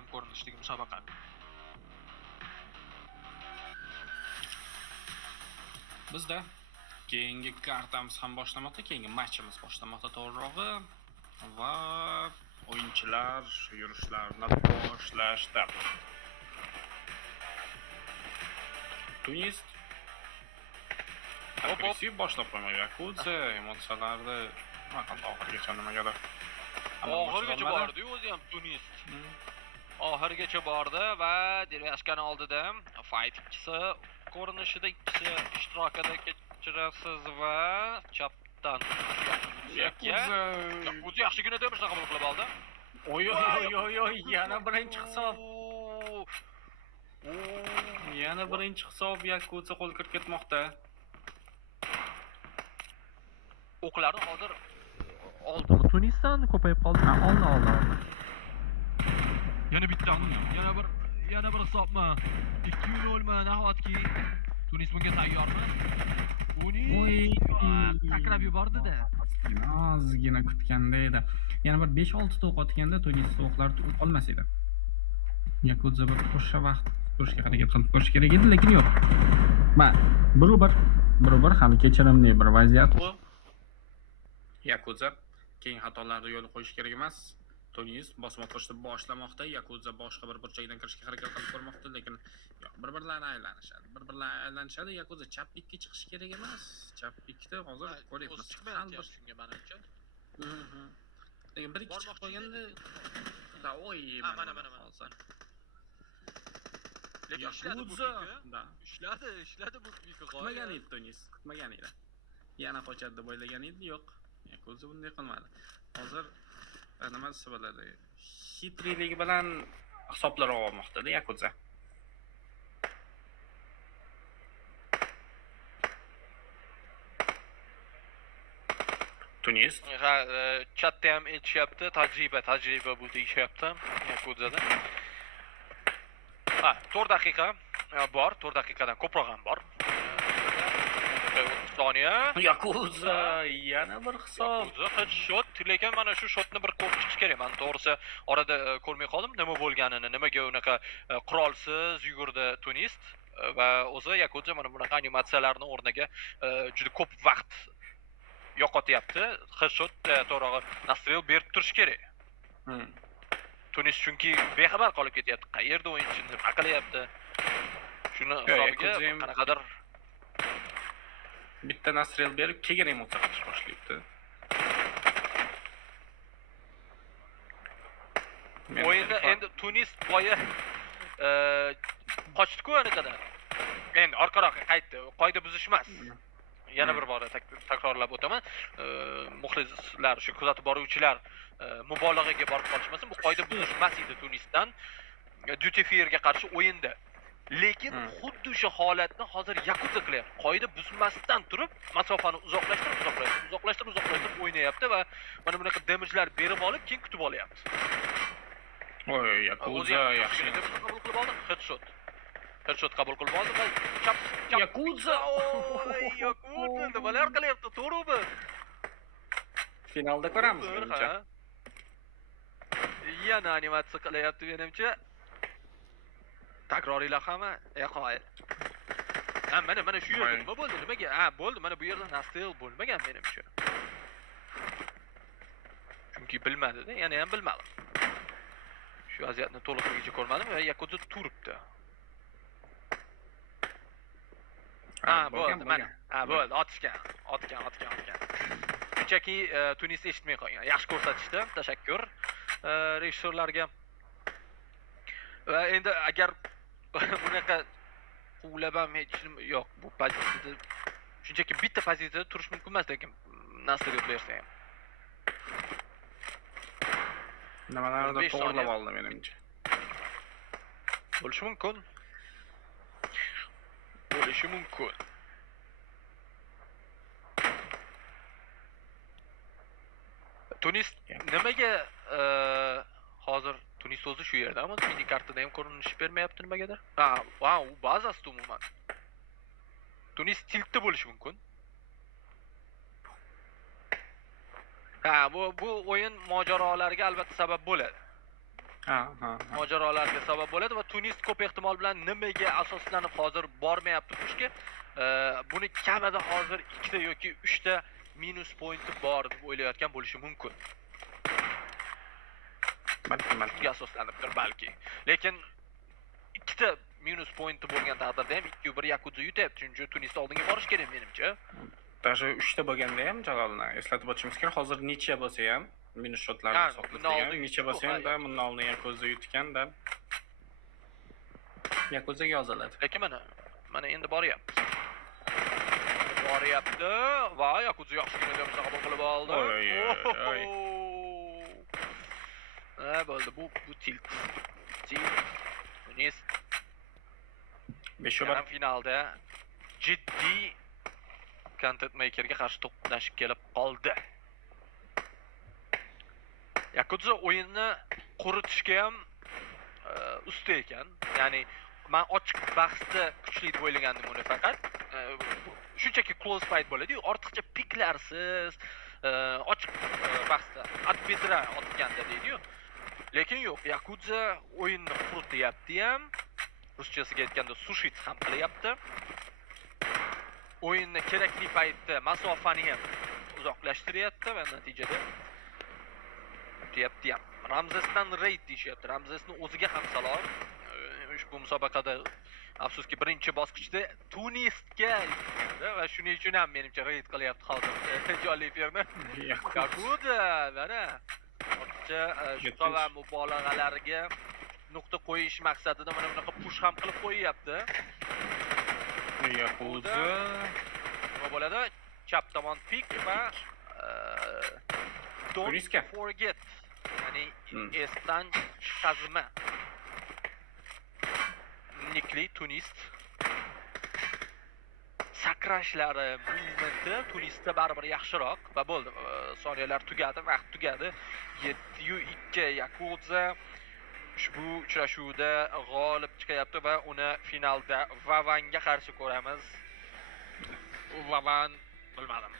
ham ko'rinishdagi musobaqa. Bizda keyingi kartamiz ham boshlamoqda, keyingi matchimiz boshlamoqda to'g'rirog'i va o'yinchilar yurishlarni boshlashdi. Tunis agressiv boshlab qo'ymagan. Yakudze emotsiyalarni qanday oxirigacha nimagadir. Oxirigacha bordi-yu o'zi ham Tunis. Oxirigacha bordi va Dervashkani oldida faytchisi ko'rinishida ikkisi ishtirokida kechirasiz va chapdan Yakudze yaxshigina damajni qabul qilib oldi. Oy, yana birinchi hisob. Yana birinchi hisob Yakudze qo'l kirib ketmoqda. O'qlarni hozir oldimi Tunisdan ko'payib qoldi. Oldi. Yana bitta, yana bir hisobmi? 2-0mi? Nahotki Tunis bunga tayyormi? Takrab yubordi-da. Ozgina kutganda edi. Yana bir 5-6 to'q otganda Tunis to'qlar olmas edi. Yakudze bir o'sha vaqt turishga harakat qilib ko'rish kerak edi, lekin yo'q. Bir hali kechirimli bir vaziyat bu. Yakudze keyin xatolarga yo'l qo'yish kerak emas. Tunis bosma o'tirishni boshlamoqda. Yakudze boshqa bir burchakdan kirishga harakat qilib ko'rmoqda, lekin yo'q, bir-birlarini aylanishadi. Yakudze chaplikka chiqish kerak emas. Chaplikda hozir ko'ryapmiz. Chiqmayapti shunga menimcha. Lekin bir ikki chiqib qolganda mana hozir. Lekin ishladi bu kiki. Kutmagan edi Tunis, kutmagan edi. Yana qochadi deb o'ylagan edi, yo'q. Yakudze bunday qilmadi. Hozir nimasi bo'ladi? Xitrligi bilan hisoblar olmoqda-da Yakudze. Tunis. Chatda ham aytishyapti, tajriba bu deyishyapti Yakudzada. 4 daqiqa bor, 4 daqiqadan ko'proq ham bor. 30 soniya. Yakudze yana bir hisob. Shot, lekin mana shu shotni bir ko'rib chiqish kerak. Men to'g'risi orada ko'rmay qoldim nima bo'lganini, nimaga unaqa qurolsiz yugurdi Tunis va o'zi Yakudze mana bunaqa animatsiyalarning o'rniga juda ko'p vaqt yo'qotyapti. Headshot to'g'ri nastrel berib turish kerak. Tunis chunki bexabar qolib ketyapti. Qayerda o'yinchi nima qilyapti? Shuni hisobiga qanaqadir bitta nastrel berib keyin emotsiya qilish boshlayapti. O'yinda endi Tunis boya qochdi-ku anaqadan. Endi orqaroqqa qaytdi. Qoida buzish emas. Yana bir bora takrorlab o'taman. Muxlislar, shu kuzatib boruvchilar mubolag'aga borib qolishmasin. Bu qoida buzish emas edi Tunisdan. Duty-Free-ga qarshi o'yinda. Lekin xuddi o'sha holatni hozir Yakudze qilyapti. Qoida buzmasdan turib, masofani uzoqlashtirib o'ynayapti va mana bunaqa damage'lar berib olib, keyin kutib olyapti. Yakudze yaxshi qabul qilib oldi. Headshot qabul qilib oldi va Yakudze nimalar qilyapti, to'g'rimi? Finalda ko'ramiz menimcha. Yana animatsiya qilyapti menimcha. Takroriylar hamma qoyil. Mana shu yerda nima bo'ldi? Nimaga? Bo'ldi. Mana bu yerda nastrel bo'lmagan menimcha. Chunki bilmadi-da, yana ham bilmadim. Shu vaziyatni to'liqligicha ko'rmadim va Yakudze turibdi. Bo'ldi, mana. Bo'ldi, otgan. Shunchaki Tunis eshitmay qolgan. Yaxshi ko'rsatishdi. Tashakkur rejissyorlarga. Va endi agar bunaqa quvlab ham hech nima yo'q, bu pozitsiyada shunchaki bitta pozitsiyada turish mumkin emas, lekin nastrel bersa ham. Nimalardir to'g'rilab oldi menimcha. Bo'lishi mumkin. Tunis nimaga hozir Tunis o'zi shu yerda, ammo mini kartada ham ko'rinish bermayapti nimagadir? U bazasida umuman. Tunis tiltda bo'lishi mumkin. Bu o'yin mojarolariga albatta sabab bo'ladi. Ha, ha. mojarolarga sabab bo'ladi va Tunis ko'p ehtimol bilan nimaga asoslanib hozir bormayapti qushga? Buni kamida hozir 2 ta yoki 3 ta minus pointi bor deb o'ylayotgan bo'lishi mumkin. Balki. Shunga asoslanibdir balki. Lekin 2 ta minus pointi bo'lgan taqdirda ham 2-1 Yakudza yutyapti. Chunki Tunisda oldinga borish kerak menimcha. Даже 3 ta bo'lganda ham Jalolni eslatib o'tishimiz kerak. Hozir necha bo'lsa ham minus shotlarni Ha, hisoblasak bundan ham oldin necha bo'lsa ham da bundan oldin Yakudza yutganda Yakudzaga yoziladi. Lekin mana endi boryapti. Boryapti va Yakudza yaxshigina jamsa qabul qilib oldi. Oy. Bo'ldi bu tilt. Tunis 5-1. yarim finalda jiddiy content makerga qarshi to'qnashib kelib qoldi. Yakudza o'yinni quritishga ham usta ekan. Ya'ni men ochiq bahsda kuchli deb o'ylagandim uni faqat. Shunchaki close fight bo'ladi-yu, ortiqcha piklarsiz, ochiq bahsda atbedra otganda deydi-yu. Lekin yo'q, Yakudza o'yinni qurityapti ham. Ruschasiga aytganda sushit ham qilyapti. O'yinni kerakli paytda masofani ham uzoqlashtiryapti va natijada yutyapti ham. Ramzesdan raid deyishyapti. Ramzesni o'ziga ham salom. Ushbu musobaqada afsuski birinchi bosqichda Tunisga va shuning uchun ham menimcha raid qilyapti hozir jonli efirni. Yakudza mana ortiqcha shubha va mubolag'alarga nuqta qo'yish maqsadida mana bunaqa push ham qilib qo'yyapti. Yakudza nima bo'ladi? Chap tomon pik va Tunisga. don't forget, ya'ni esdan chiqazma. Nikli Tunis sakrashlari movementi Tunisda baribir yaxshiroq va bo'ldi. Soniyalar tugadi, vaqt tugadi. 7-2 Yakudza ushbu uchrashuvda g'olib chiqyapti va uni finalda Vavanga qarshi ko'ramiz. Vavan bilmadim.